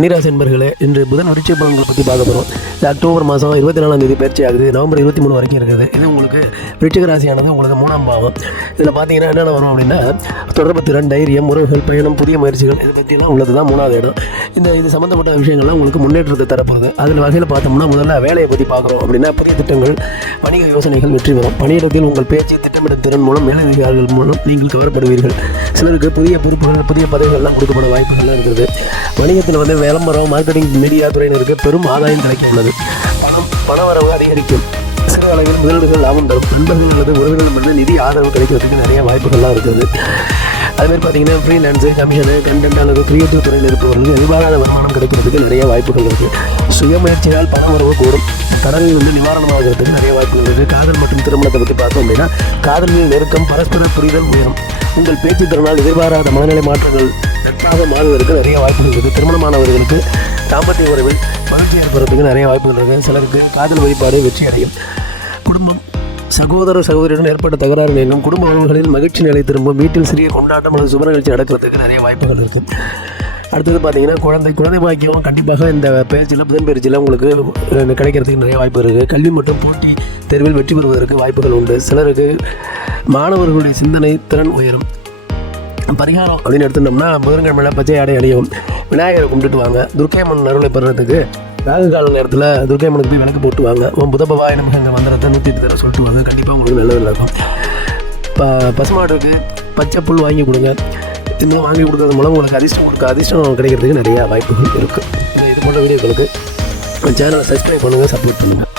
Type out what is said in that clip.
கன்னிராசி என்பர்களே, இன்று புதன் விருட்சிக பலன்களை பற்றி பார்க்க போகிறோம். இது அக்டோபர் மாதம் 24 பயிற்சி ஆகுது. நவம்பர் 23 வரைக்கும் இருக்குது. இது உங்களுக்கு விருட்சிக ராசியானது உங்களுக்கு 3ஆம் பாவம். இதில் பார்த்தீங்கன்னா என்னென்ன வரும் அப்படின்னா, தொடர்பு திறன், தைரியம், உறவுகள், பயணம், புதிய முயற்சிகள், இதை பற்றிலாம் உள்ளது தான் 3வது இடம். இது சம்மந்தப்பட்ட விஷயங்கள்லாம் உங்களுக்கு முன்னேற்றத்தை தரப்போகுது. அதில் வகையில் பார்த்தோம்னா, முதல்ல வேலையை பற்றி பார்க்குறோம் அப்படின்னா, புதிய திட்டங்கள், வணிக யோசனைகள் வெற்றி பெறும். பணியிடத்தில் உங்கள் பேச்சு, திட்டமிடும் திறன் மூலம் மேலதிகாரிகள் மூலம் நீங்கள் கவரப்படுவீர்கள். சிலருக்கு புதிய பொறுப்புகள், புதிய பதவிகள்லாம் கொடுக்கப்பட வாய்ப்புகள்லாம் இருக்குது. வணிகத்தில் விளம்பரம், மார்க்கெட்டிங், மீடியா துறையினருக்கு பெரும் ஆதாயம் கிடைக்க உள்ளது. பணவரவு அதிகரிக்கும். சிறு அளவில் முதலீடுகள் லாபம் தரும். நண்பர்கள் அல்லது உறவினர்கள் வந்து நிதி ஆதரவு கிடைக்கிறதுக்கு நிறைய வாய்ப்புகள்லாம் இருக்குது. அதுமாதிரி பார்த்தீங்கன்னா ஃப்ரீலான்ஸு, கமிஷனு, கண்டென்ட் அல்லது கிரியேட்டிவ் துறையில் இருப்பவர்களுக்கு எதிர்பாராத வருமானம் கிடைக்கிறதுக்கு நிறைய வாய்ப்புகள் இருக்குது. சுயமுயற்சியால் பண வரவு கூடும். கடனில் நிவாரணமாகிறதுக்கு நிறைய வாய்ப்புகள் இருக்குது. காதல் மற்றும் திருமணத்தை பற்றி பார்த்தோம் அப்படின்னா, காதலில் நெருக்கம், பரஸ்பர புரிதல் உயரும். உங்கள் பேச்சு திறனால் எதிர்பாராத மனநிலை மாற்றங்கள் நட்பாக மாறுவதற்கு நிறைய வாய்ப்புகள் இருக்குது. திருமணமானவர்களுக்கு தாம்பத்திய உறவில் மகிழ்ச்சி ஏற்படுறதுக்கு நிறைய வாய்ப்புகள் இருக்குது. சிலருக்கு காதல் வழிபாடு வெற்றி அடையும். குடும்பம், சகோதர சகோதரியுடன் ஏற்பட்ட தகராறு நீங்கும். குடும்ப உறவுகளில் மகிழ்ச்சி நிலை திரும்பும். வீட்டில் சிறிய கொண்டாட்டம் அல்லது சுப நிகழ்ச்சி நடக்கிறதுக்கு நிறைய வாய்ப்புகள் இருக்குது. அடுத்தது பார்த்தீங்கன்னா குழந்தை பாக்கியம் கண்டிப்பாக இந்த பயிற்சியில் புதன் பயிற்சியில் உங்களுக்கு கிடைக்கிறதுக்கு நிறைய வாய்ப்பு இருக்குது. கல்வி மற்றும் போட்டி தேர்வில் வெற்றி பெறுவதற்கு வாய்ப்புகள் உண்டு. சிலருக்கு மாணவர்களுடைய சிந்தனை திறன் உயரும். பரிகாரம் அப்படின்னு எடுத்துட்டோம்னா, புதன்கிழமையில் பச்சை ஆடை அணியும். விநாயகரை கும்பிட்டுட்டு வாங்க. துர்க்கையம்மன் அருளை பெறுறதுக்கு ராகு கால நேரத்தில் துர்க்கையம்மனுக்கு போய் விளக்கு போட்டு வாங்க. புதபவாய நமக்கு மந்திரத்தை 108 தடவை சொல்லிட்டு வாங்க. கண்டிப்பாக உங்களுக்கு நல்லது நடக்கும். பசுமாட்டுக்கு பச்சை புல் வாங்கி கொடுங்க. இன்னும் வாங்கி கொடுக்கறது மூலம் உங்களுக்கு அதிர்ஷ்டம் கிடைக்கிறதுக்கு நிறையா வாய்ப்புகள் இருக்குது. இது போன்ற வீடியோக்களுக்கு சேனலை சப்ஸ்கிரைப் பண்ணுங்கள், சப்போர்ட் பண்ணுங்கள்.